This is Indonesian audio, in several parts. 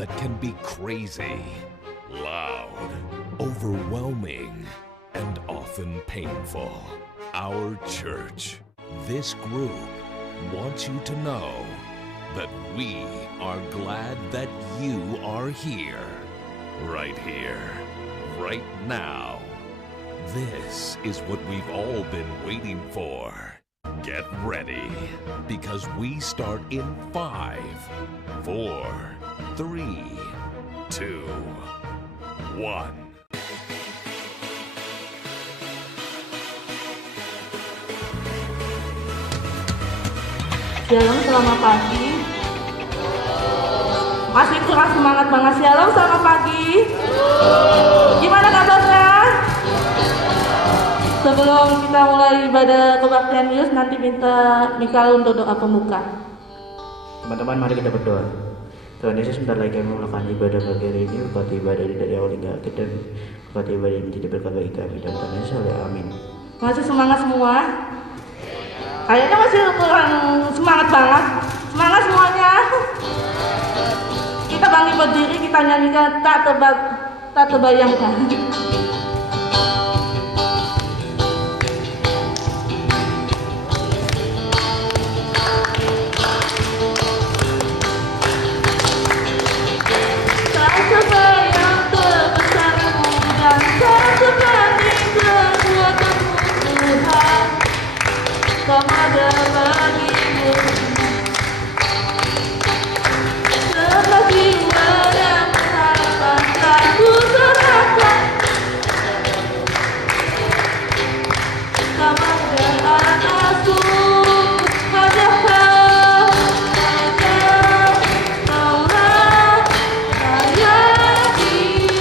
that can be crazy, loud, overwhelming, and often painful. Our church, this group, wants you to know that we are glad that you are here, right now. This is what we've all been waiting for. Get ready, because we start in 5, 4, 3, 2, 1. Shalom, selamat pagi. Masih kurang semangat banget. Shalom, selamat pagi. Gimana kabarnya? Sebelum kita mulai ibadah kebaktian Yus, nanti minta Mikael untuk doa pembuka. Teman-teman, mari kita berdoa. Tuhan Yesus, sebentar lagi kami melakukan ibadah pagi hari ini. Berkati ibadah dari awal hingga akhir, dan berkati ibadah ini menjadi berkat bagi kami. Dan Tuhan Yesus, amin. Masih semangat semua? Kayaknya masih kurang semangat banget. Semangat semuanya. Kita bangkit berdiri, kita nyanyikan tak terbayangkan. Ada bagimu sebelah jiwa yang harapan aku serahkan sama dengan asuh padahal ada orang yang ditinggikan.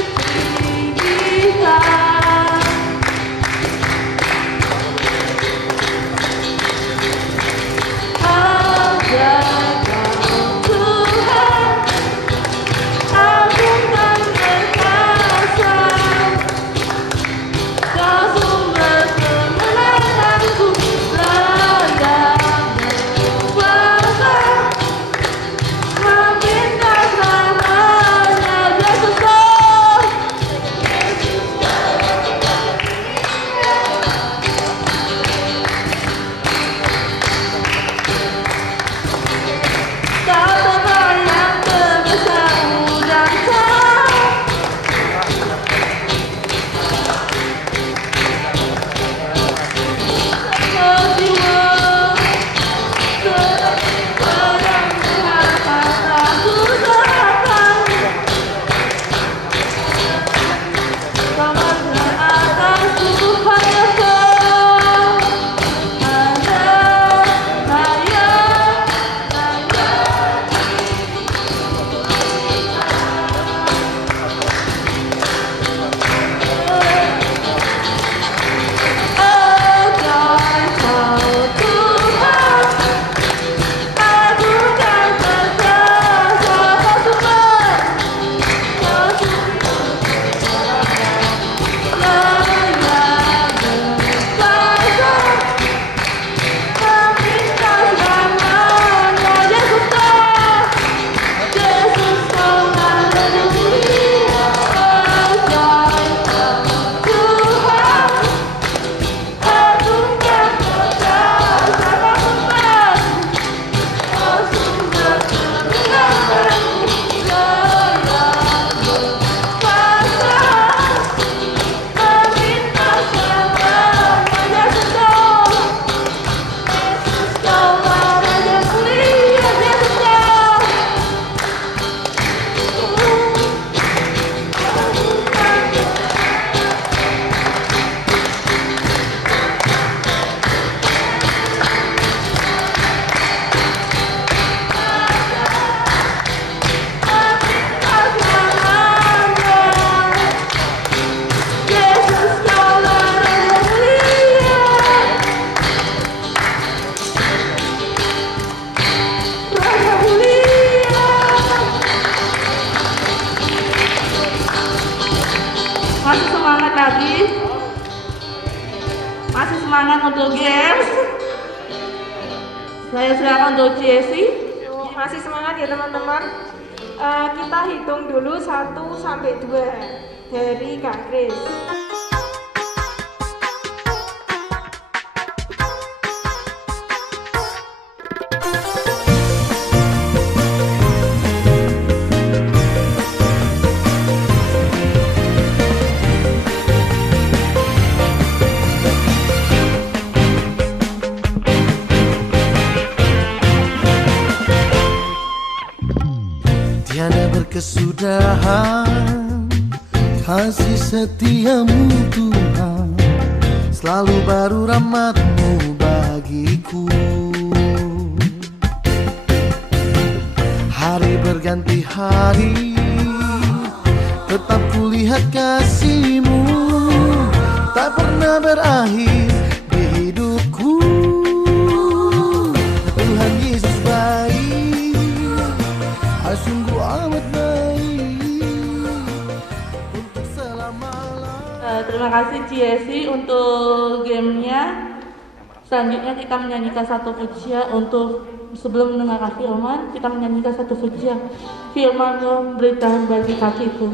Masih semangat untuk games. Saya silakan untuk Jessie. Masih semangat ya teman-teman. Kita hitung dulu 1 sampai 2 dari Kak Kris. Tiada berkesudahan kasih setiamu Tuhan, selalu baru rahmat-Mu bagiku. Hari berganti hari, tetap kulihat kasih-Mu tak pernah berakhir di hidupku. Tuhan Yesus baik, sungguh amat baik untuk selama-lamanya. Terima kasih Ciesi untuk gamenya. Selanjutnya kita menyanyikan satu pujian. Untuk sebelum mendengarkan firman, kita menyanyikan satu pujian. Firman-Mu beritahu bagi kakiku.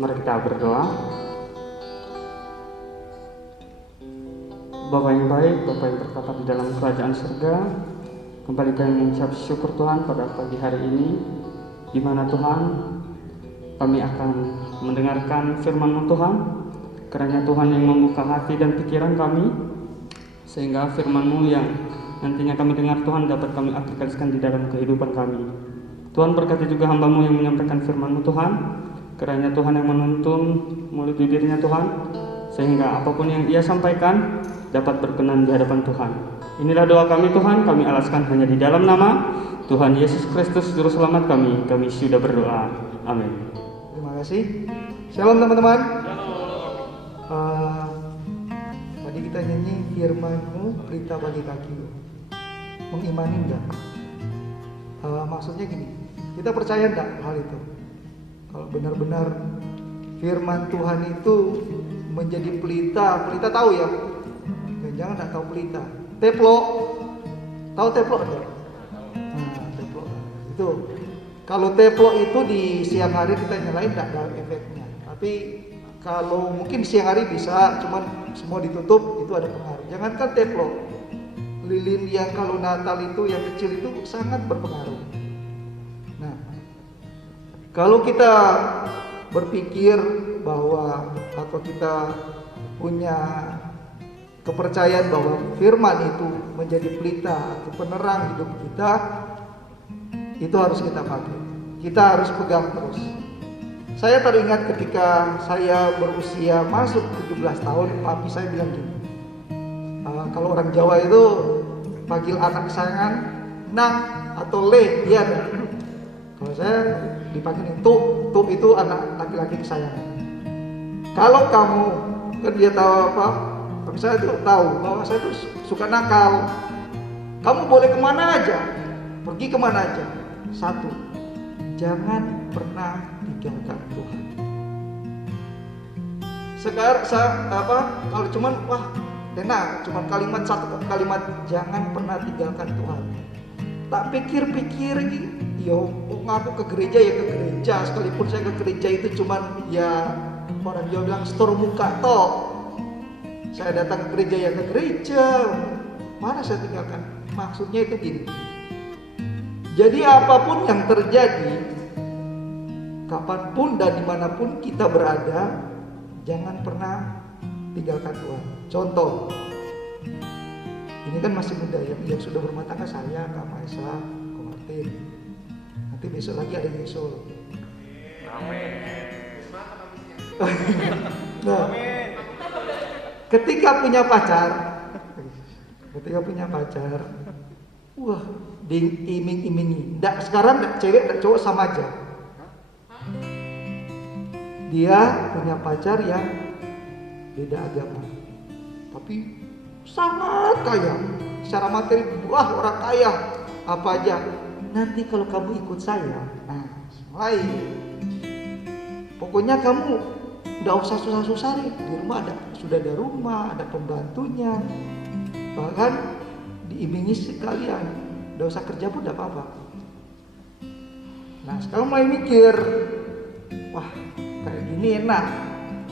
Mari kita berdoa. Bapa yang baik, Bapa yang tertatap di dalam kerajaan surga, kembali kami mengucap syukur Tuhan pada pagi hari ini, di mana Tuhan kami akan mendengarkan firman-Mu Tuhan, kiranya Tuhan yang membuka hati dan pikiran kami, sehingga firman-Mu yang nantinya kami dengar Tuhan dapat kami aplikasikan di dalam kehidupan kami. Tuhan berkati juga hamba-Mu yang menyampaikan firman-Mu Tuhan, kiranya Tuhan yang menuntun mulut bibirnya Tuhan, sehingga apapun yang ia sampaikan dapat berkenan di hadapan Tuhan. Inilah doa kami Tuhan, kami alaskan hanya di dalam nama Tuhan Yesus Kristus Juru Selamat kami sudah berdoa. Amin. Terima kasih. Shalom teman-teman. Tadi kita nyanyi firman-Mu pelita bagi kakiku. Mengimani enggak? Maksudnya gini, kita percaya enggak hal itu? Kalau benar-benar firman Tuhan itu menjadi pelita tahu ya? Jangan enggak tahu pelita. Teplok, tahu teplok enggak? Nah, teplok itu. Kalau teplok itu di siang hari kita nyalain enggak ada efeknya. Tapi kalau mungkin siang hari bisa, cuman semua ditutup itu ada pengaruh. Jangankan teplok, lilin yang kalau Natal itu yang kecil itu sangat berpengaruh. Nah, kalau kita berpikir bahwa atau kita punya kepercayaan bahwa firman itu menjadi pelita atau penerang hidup kita, itu harus kita pakai. Kita harus pegang terus. Saya teringat ketika saya berusia masuk 17 tahun, papi saya bilang gini, kalau orang Jawa itu panggil anak kesayangan Nang atau Le, dia ada. Kalau saya dipanggil Tuk itu anak laki-laki kesayangan. Kalau kamu, kan dia tahu apa, tapi saya tuh tahu bahwa saya tuh suka nakal. Kamu boleh kemana aja, pergi kemana aja. Satu, jangan pernah tinggalkan Tuhan. Sekarang kalau cuman enak, cuman satu kalimat jangan pernah tinggalkan Tuhan. Tak pikir-pikir yo ngaku ke gereja ya ke gereja, sekalipun saya ke gereja itu cuman ya orang Jawa bilang store muka toh. Saya datang ke gereja ya ke gereja, mana saya tinggalkan? Maksudnya itu gini. Jadi apapun yang terjadi, kapanpun dan dimanapun kita berada, jangan pernah tinggalkan Tuhan. Contoh, ini kan masih muda ya, yang sudah berumah tangga saya, Kak Maesa, Kak Martin. Nanti besok lagi ada Yesul. Amin. Nah, ketika punya pacar, wah, diiming-imingi. Sekarang cewek dan cowok sama aja. Dia punya pacar yang beda agama, tapi sangat kaya, secara materi, wah orang kaya, apa aja. Nanti kalau kamu ikut saya, lain. Pokoknya kamu nggak usah susah-susah nih. Di rumah sudah ada rumah, ada pembantunya, bahkan diiming-imingi sekalian, nggak usah kerja pun nggak apa-apa. Nah sekarang mulai mikir, wah kayak gini enak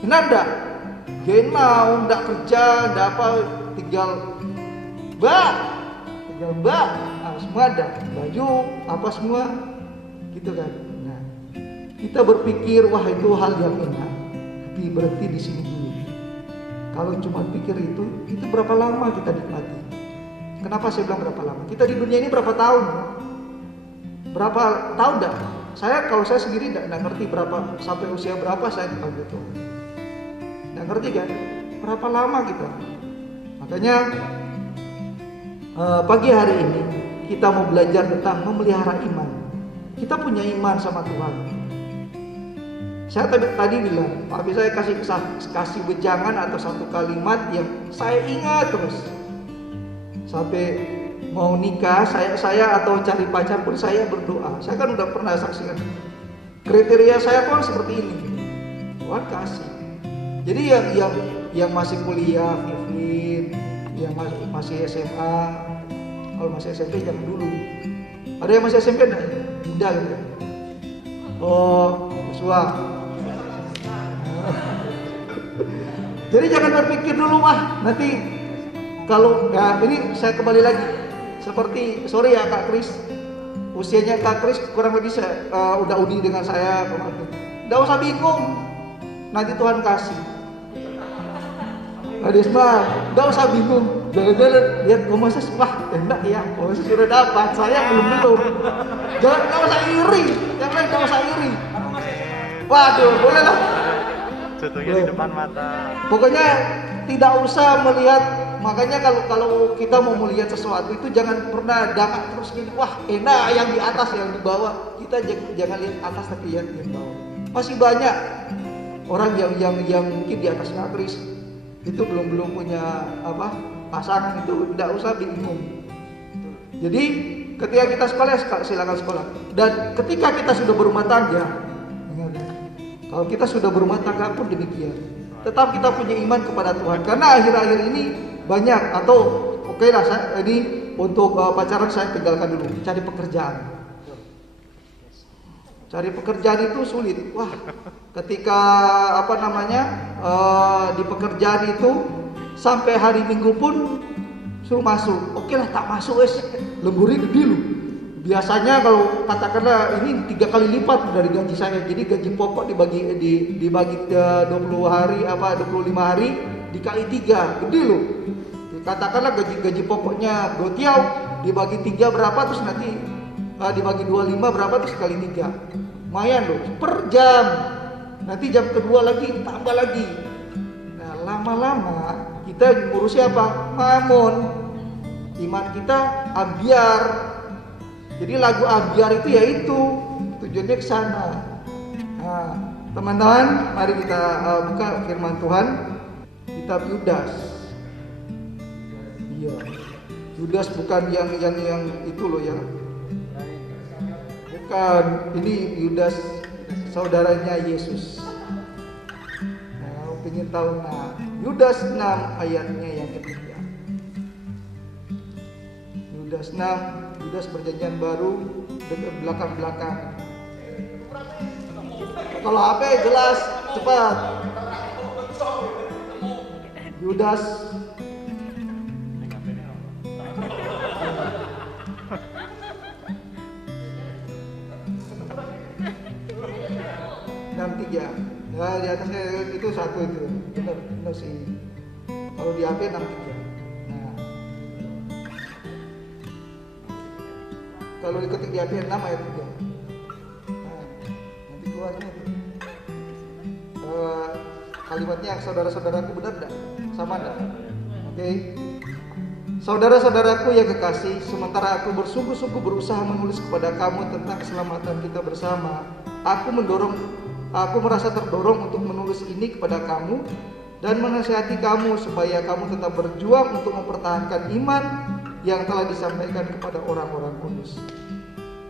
enggak? Gak mau, enggak kerja, enggak apa, tinggal mbak, semua ada, baju, apa semua, gitu kan. Nah, kita berpikir, wah itu hal yang enak, tapi berhenti di sini dulu. Kalau cuma pikir itu berapa lama kita nikmati? Kenapa saya bilang berapa lama? Kita di dunia ini berapa tahun? Berapa tahun enggak? Kalau saya sendiri enggak ngerti berapa, sampai usia berapa saya dipanggil Tuhan. Nggak ngerti kan? Berapa lama kita? Makanya pagi hari ini kita mau belajar tentang memelihara iman. Kita punya iman sama Tuhan. Saya tadi bilang, tapi saya kasih wejangan atau satu kalimat yang saya ingat terus. Sampai mau nikah, saya atau cari pacar pun saya berdoa. Saya kan udah pernah saksikan. Kriteria saya pun seperti ini. Tuhan kasih. Jadi yang masih kuliah, Vivin, yang masih SMA, kalau masih SMP jangan dulu. Ada yang masih SMP enggak? Pindah gitu. Oh, Joshua. Jadi jangan berpikir dulu, nanti Kalau ya ini saya kembali lagi seperti sorry ya Kak Kris, usianya Kak Kris kurang lebih udah udi dengan saya kemarin. Nggak usah bingung, nanti Tuhan kasih. Adisma, nggak usah bingung. Jangan-jangan lihat Moses, wah enak ya, Moses sudah dapat, saya belum. Jangan, nggak usah iri, yang lain nggak usah iri. Waduh, boleh lah. Contohnya di depan mata. Pokoknya tidak usah melihat. Makanya kalau kita mau melihat sesuatu itu jangan pernah dangak terus gini. Wah enak yang di atas, yang di bawah. Kita jangan lihat atas tapi lihat yang bawah. Masih banyak orang yang mungkin di atas Kris itu belum punya pasangan, itu tidak usah bingung. Jadi ketika kita sekolah silakan sekolah. Dan ketika kita sudah berumah tangga, kalau kita sudah berumah tangga pun demikian. Tetap kita punya iman kepada Tuhan. Karena akhir-akhir ini banyak atau oke lah ini untuk pacaran saya tinggalkan dulu. Cari pekerjaan. Cari pekerjaan itu sulit. Wah, ketika di pekerjaan itu sampai hari Minggu pun suruh masuk. Oke lah tak masuk lemburi gede lu. Biasanya kalau katakanlah ini 3 kali lipat dari gaji saya. Jadi gaji pokok dibagi 20 hari 25 hari dikali 3 gede loh. Katakanlah gaji pokoknya 2 tiau dibagi 3 berapa, terus nanti dibagi 25 berapa, terus kali 3. Lumayan loh per jam. Nanti jam kedua lagi tambah lagi. Nah lama-lama kita ngurusi apa? Mamon. Iman kita ambiar. Jadi lagu ambiar itu yaitu tujuannya ke sana. Nah, teman-teman, mari kita buka firman Tuhan kitab Yudas. Iya. Yudas bukan yang itu loh ya. Bukan, ini Yudas saudaranya Yesus. Nah, pengen tahu Yudas 6 ayatnya yang ketiga. Yudas 6, Yudas perjanjian baru belakang-belakang. Kalau HP jelas, cepat. Yudas ya, di atasnya itu satu itu benar sih. Kalau di HP 63. Nah, kalau diketik di HP 6 ayat 3. Nah, nanti keluarnya itu. Kalimatnya saudara-saudaraku benar enggak? Sama enggak? Oke. Saudara-saudaraku yang kekasih, sementara aku bersungguh-sungguh berusaha menulis kepada kamu tentang keselamatan kita bersama, Aku merasa terdorong untuk menulis ini kepada kamu dan menasihati kamu supaya kamu tetap berjuang untuk mempertahankan iman yang telah disampaikan kepada orang-orang kudus.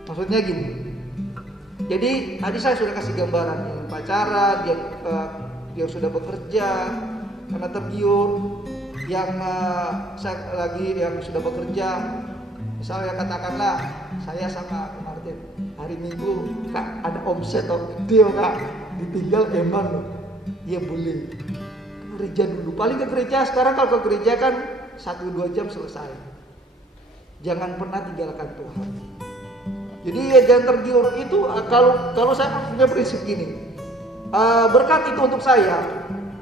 Maksudnya gini. Jadi tadi saya sudah kasih gambaran yang pacaran, dia sudah bekerja karena tergiur, yang sudah bekerja. Misalnya katakanlah saya sama Martin hari Minggu Kak ada omset dia Kak ditinggal eman loh. Iya boleh ke gereja dulu, paling ke gereja. Sekarang kalau ke gereja kan 1-2 jam selesai. Jangan pernah tinggalkan Tuhan. Jadi ya jangan tergiur itu. Kalau saya punya prinsip gini, berkat itu untuk saya.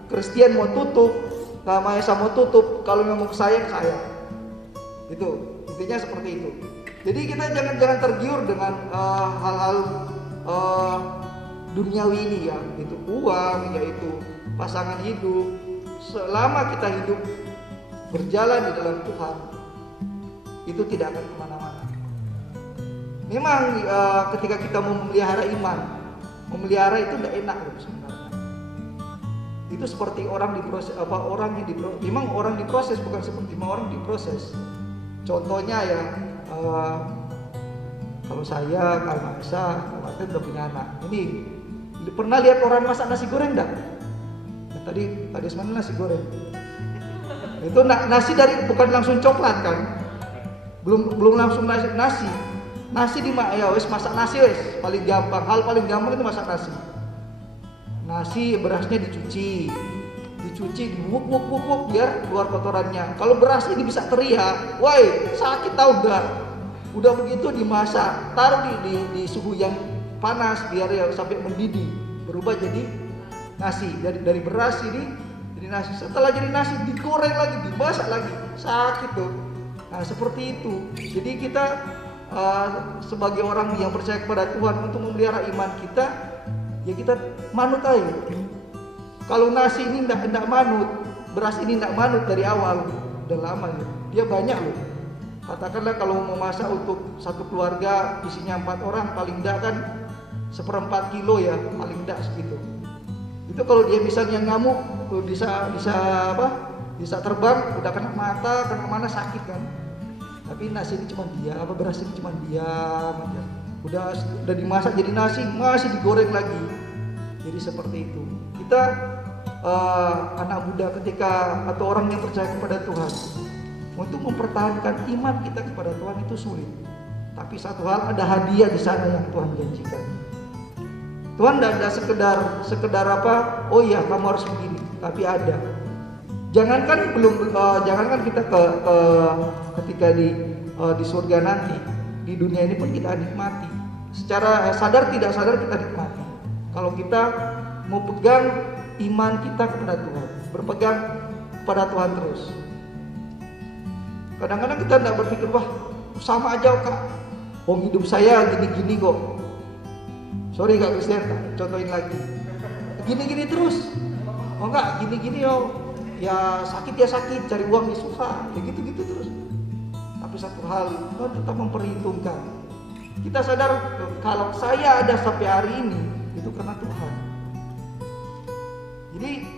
Kristen mau tutup, Maesa mau tutup, kalau memang ke saya gitu. Intinya seperti itu. Jadi kita jangan tergiur dengan hal-hal duniawi ini ya, itu uang, yaitu pasangan hidup. Selama kita hidup berjalan di dalam Tuhan, itu tidak akan kemana-mana. Memang ketika kita mau memelihara iman, memelihara itu tidak enak loh sebenarnya. Itu seperti orang diproses, memang orang diproses, bukan seperti orang diproses. Contohnya ya, kalau saya, kalau Maesa, Martin udah punya anak. Ini pernah lihat orang masak nasi goreng enggak? Nah, tadi mana nasi goreng? Itu nasi dari bukan langsung coklat kan? Belum langsung nasi. Nasi masak nasi paling gampang. Hal paling gampang itu masak nasi. Nasi berasnya dicuci dicuci, diwuk biar keluar kotorannya. Kalau beras ini bisa teriak, woi sakit tahu enggak? Udah begitu dimasak, taruh di suhu yang panas biar ya sampai mendidih, berubah jadi nasi. Dari beras ini jadi nasi. Setelah jadi nasi digoreng lagi, dimasak lagi, sakit tuh. Nah seperti itu. Jadi kita sebagai orang yang percaya kepada Tuhan, untuk memelihara iman kita, ya kita manut aja. Kalau nasi ini tidak manut, beras ini tidak manut dari awal, udah lama ya. Dia banyak loh. Katakanlah kalau mau masak untuk satu keluarga isinya 4 orang, paling tidak kan 1/4 kilo ya, paling tidak segitu. Itu kalau dia misalnya ngamuk, bisa terbang, udah kena mata, kena mana sakit kan. Tapi nasi ini cuma beras ini cuma diam aja. Udah dimasak jadi nasi, masih digoreng lagi. Jadi seperti itu. Kita anak muda atau orang yang percaya kepada Tuhan, untuk mempertahankan iman kita kepada Tuhan itu sulit. Tapi satu hal, ada hadiah di sana yang Tuhan janjikan. Tuhan tidak ada sekedar apa? Oh iya, kamu harus begini. Tapi ada. Jangankan kita ketika di surga nanti, di dunia ini pun kita nikmati. Secara sadar tidak sadar kita nikmati. Kalau kita mau pegang iman kita kepada Tuhan, berpegang kepada Tuhan terus. Kadang-kadang kita tidak berpikir, wah sama aja kak, hidup saya gini-gini kok. Sorry kak Christian, contohin lagi. Gini-gini terus. Oh enggak, gini-gini ya sakit, cari uang ya susah, ya gitu-gitu terus. Tapi satu hal, Tuhan tetap memperhitungkan. Kita sadar kalau saya ada sampai hari ini, itu karena Tuhan. Jadi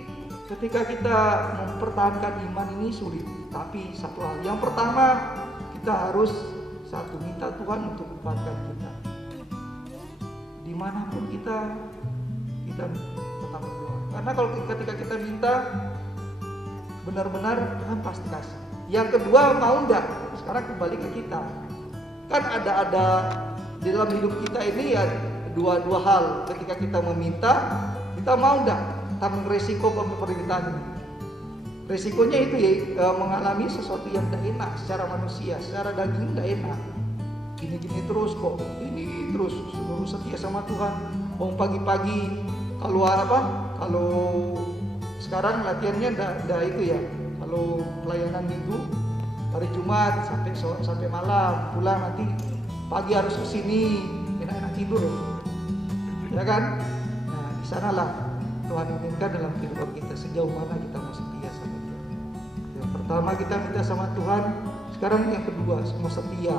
ketika kita mempertahankan iman ini sulit. Tapi satu hal, yang pertama kita harus minta Tuhan untuk kuatkan kita. Dimanapun kita tetap berdoa. Karena kalau ketika kita minta, benar-benar Tuhan pasti kasih. Yang kedua, mau enggak? Sekarang kembali ke kita. Kan ada di dalam hidup kita ini ya dua hal. Ketika kita meminta, kita mau enggak tanggung resiko permintaan ini. Resikonya itu ya mengalami sesuatu yang tidak enak secara manusia, secara daging tidak enak. Gini-gini terus kok, ini terus seluruh setia sama Tuhan. Pagi-pagi kalau sekarang latihannya tidak itu ya. Kalau pelayanan minggu hari Jumat sampai malam, pulang nanti pagi harus ke sini, enak-enak tidur, ya kan? Nah di sanalah Tuhan inginkan dalam kehidupan kita, sejauh mana kita mau setia sama Dia. Yang pertama kita minta sama Tuhan, sekarang yang kedua mau setia.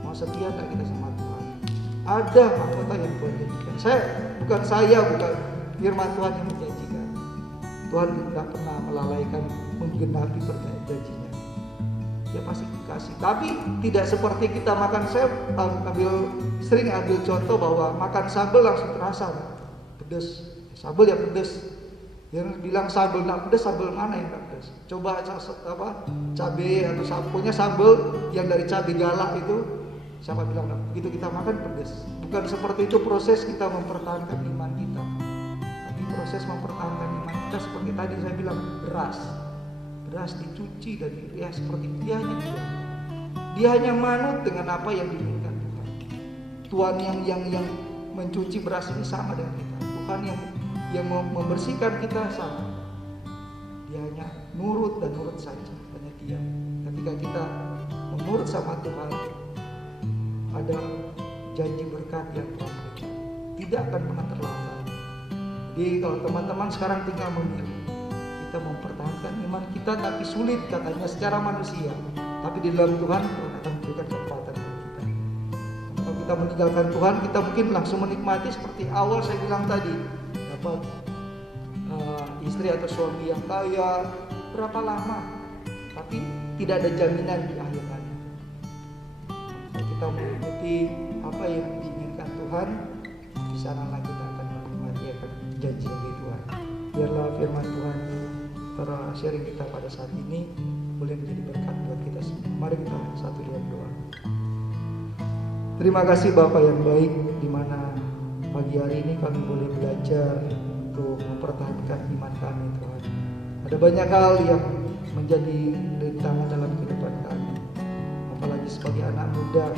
Mau setia tak kita sama Tuhan? Ada mahkota yang Tuhan janjikan. Bukan firman Tuhan yang menjanjikan. Tuhan tidak pernah melalaikan, menggenapi janjinya. Dia pasti dikasih. Tapi tidak seperti kita makan. Saya sering ambil contoh bahwa makan sambal langsung terasa pedas. Sambal ya pedas. Yang bilang sambal nak pedas, sambal mana yang pedas? Coba cabai atau punya sambal yang dari cabai galak itu, siapa bilang nak? Begitu kita makan pedas. Bukan seperti itu proses kita mempertahankan iman kita. Tapi proses mempertahankan iman kita seperti tadi saya bilang, beras dicuci dan ya seperti dia hanya manut dengan apa yang diinginkan Tuhan. Tuhan yang mencuci beras ini sama dengan kita. Tuhan yang membersihkan kita sama. Dia hanya nurut saja, hanya diam. Ketika kita menurut sama Tuhan, ada janji berkat yang Tuhan berikan, tidak akan pernah terlambat. Jadi kalau teman-teman sekarang tinggal memilih, kita mempertahankan iman kita, tapi sulit katanya secara manusia, tapi di dalam Tuhan akan memberikan kekuatan bagi kita. Kalau kita meninggalkan Tuhan, kita mungkin langsung menikmati seperti awal saya bilang tadi, dapat istri atau suami yang kaya berapa lama, tapi tidak ada jaminan di akhir hayat. Kalau kita mengikuti apa yang diinginkan Tuhan, di sanalah kita akan menikmati janji dari Tuhan. Biarlah firman Tuhan para sharing kita pada saat ini boleh menjadi berkat buat kita semua. Mari kita satu dalam doa. Terima kasih Bapa yang baik, di mana pagi hari ini kami boleh belajar untuk mempertahankan iman kami Tuhan. Ada banyak hal yang menjadi rintangan dalam kehidupan kami, apalagi sebagai anak muda,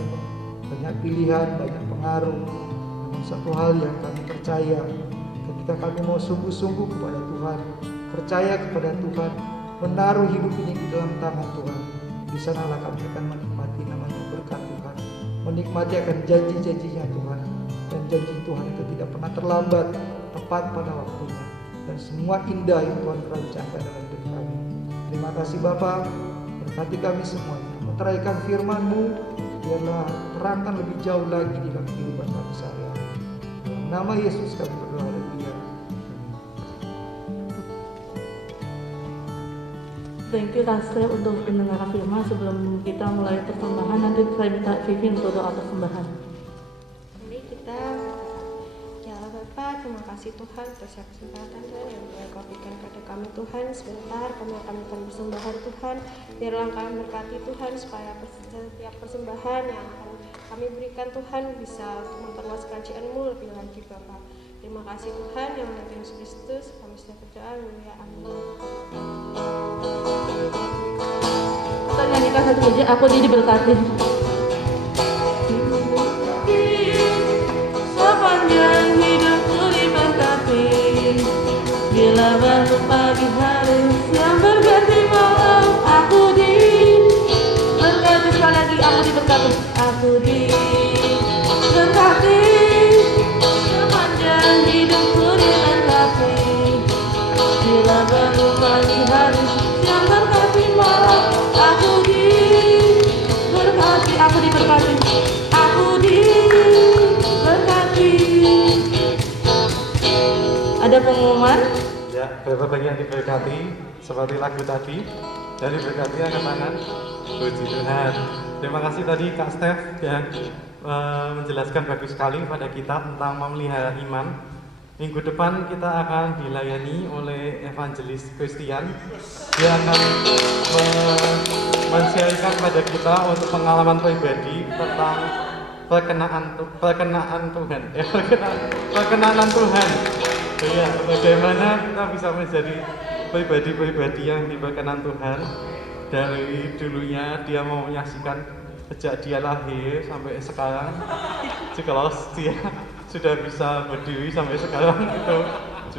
banyak pilihan, banyak pengaruh. Namun satu hal yang kami percaya, ketika kami mau sungguh-sungguh kepada Tuhan, percaya kepada Tuhan, menaruh hidup ini di dalam tangan Tuhan, di sanalah kami akan menikmati namanya berkat Tuhan, menikmati akan janji-janjinya Tuhan. Dan janji Tuhan itu tidak pernah terlambat, tepat pada waktunya, dan semua indah yang Tuhan rancangkan dalam hidup kami. Terima kasih Bapa, berkati kami semuanya, meteraikan firman-Mu, biarlah terangkan lebih jauh lagi di dalam kehidupan kami sehari-hari. Dalam nama Yesus kami berdoa, haleluya. Thank you Pastor untuk mendengar firman. Sebelum kita mulai persembahan, nanti saya minta Vivi untuk doa persembahan. Mari kita, ya Allah Bapa, terima kasih Tuhan atas kesempatan Tuhan yang Kau berikan kepada kami Tuhan. Sebentar kami akan persembahan Tuhan. Biarlah kami berkati Tuhan supaya setiap persembahan yang akan kami berikan Tuhan bisa memperluaskan kerajaan-Mu lebih lagi Bapa. Terima kasih Tuhan yang melalui Yesus Kristus kami sudah berdoa, haleluya, amin. Kita nyanyikan satu pujian, aku diberkati. Sepanjang hidupku diberkati, bila baru pagi hari yang berganti malam, aku diberkati. Sekali lagi, aku diberkati. Aku diberkati, sepanjang hidupku diberkati, bila baru pagi hari yang berganti malam, aku diberkati. Aku diberkati, aku diberkati. Ada pengumuman? Ya, beberapa bagian diberkati seperti lagu tadi dan diberkati angkat tangan. Puji Tuhan. Terima kasih tadi Kak Steph yang menjelaskan bagus sekali pada kita tentang memelihara iman. Minggu depan kita akan dilayani oleh evangelis Christian. Dia akan men-sharingkan pada kita untuk pengalaman pribadi tentang perkenaan Tuhan. Perkenanan Tuhan. Ya, bagaimana kita bisa menjadi pribadi-pribadi yang diberkenan Tuhan. Dari dulunya dia mau menyaksikan sejak dia lahir sampai sekarang. Jikalau dia sudah bisa berdiri sampai sekarang itu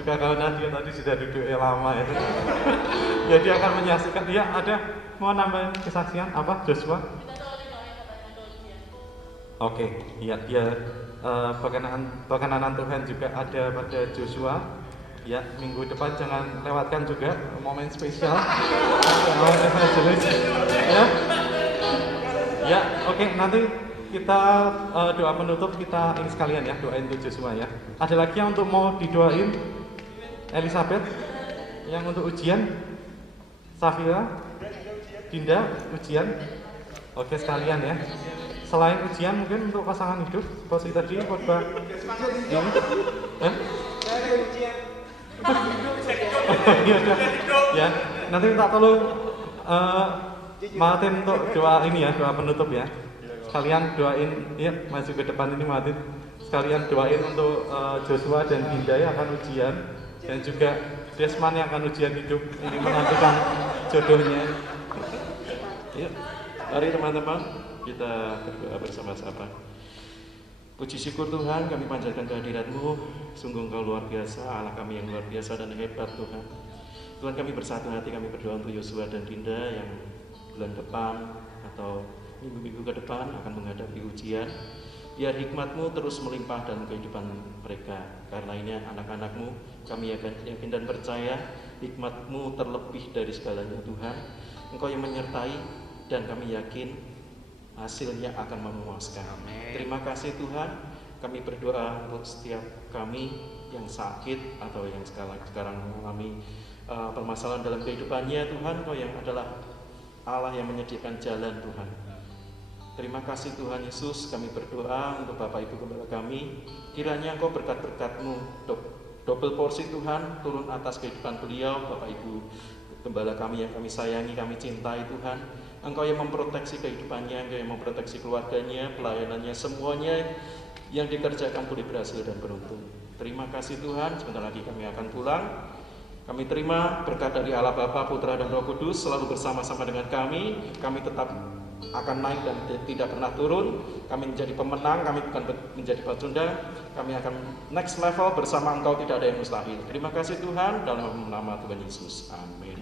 juga karena dia tadi sudah duduk lama itu. Ya dia akan menyaksikan. Dia ada mau nambahin kesaksian apa Joshua? Oke, ya dia perkenanan Tuhan juga ada pada Joshua. Ya, minggu depan jangan lewatkan juga momen spesial evangelis. Ya, oke, nanti kita doa penutup kita ini sekalian ya, doain untuk Joshua ya. Ada lagi yang untuk mau didoain? Elizabeth yang untuk ujian, Safira, Dinda ujian. Oke sekalian ya. Selain ujian mungkin untuk pasangan hidup seperti tadi khotbah ini. Ya, nanti minta tolong Martin untuk doa ini ya, doa penutup ya. Sekalian doain, ya maju ke depan ini Martin. Sekalian doain untuk Joshua dan Dinda yang akan ujian, dan juga Desman yang akan ujian hidup ini menentukan jodohnya. Ya, mari teman-teman kita berdoa bersama-sama. Puji syukur Tuhan, kami panjatkan kehadirat-Mu. Sungguh Engkau luar biasa, Allah kami yang luar biasa dan hebat Tuhan. Tuhan, kami bersatu hati, kami berdoa untuk Joshua dan Dinda yang bulan depan atau minggu-minggu ke depan akan menghadapi ujian. Biar hikmat-Mu terus melimpah dalam kehidupan mereka. Karena ini anak-anak-Mu, kami yakin dan percaya hikmat-Mu terlebih dari segalanya Tuhan. Engkau yang menyertai dan kami yakin hasilnya akan memuaskan. Amin. Terima kasih Tuhan. Kami berdoa untuk setiap kami yang sakit atau yang sekarang mengalami permasalahan dalam kehidupannya Tuhan. Engkau yang adalah Allah yang menyediakan jalan Tuhan. Terima kasih Tuhan Yesus. Kami berdoa untuk Bapak Ibu Gembala kami. Kiranya Engkau berkat-berkat-Mu double porsi Tuhan turun atas kehidupan beliau, Bapak Ibu Gembala kami yang kami sayangi, kami cintai Tuhan. Engkau yang memproteksi kehidupannya, Engkau yang memproteksi keluarganya, pelayanannya, semuanya yang dikerjakan boleh berhasil dan beruntung. Terima kasih Tuhan, sebentar lagi kami akan pulang. Kami terima berkat dari Allah Bapa, Putra, dan Roh Kudus selalu bersama-sama dengan kami. Kami tetap akan naik dan tidak pernah turun. Kami menjadi pemenang, kami bukan menjadi pecundang. Kami akan next level bersama Engkau, tidak ada yang mustahil. Terima kasih Tuhan, dalam nama Tuhan Yesus. Amin.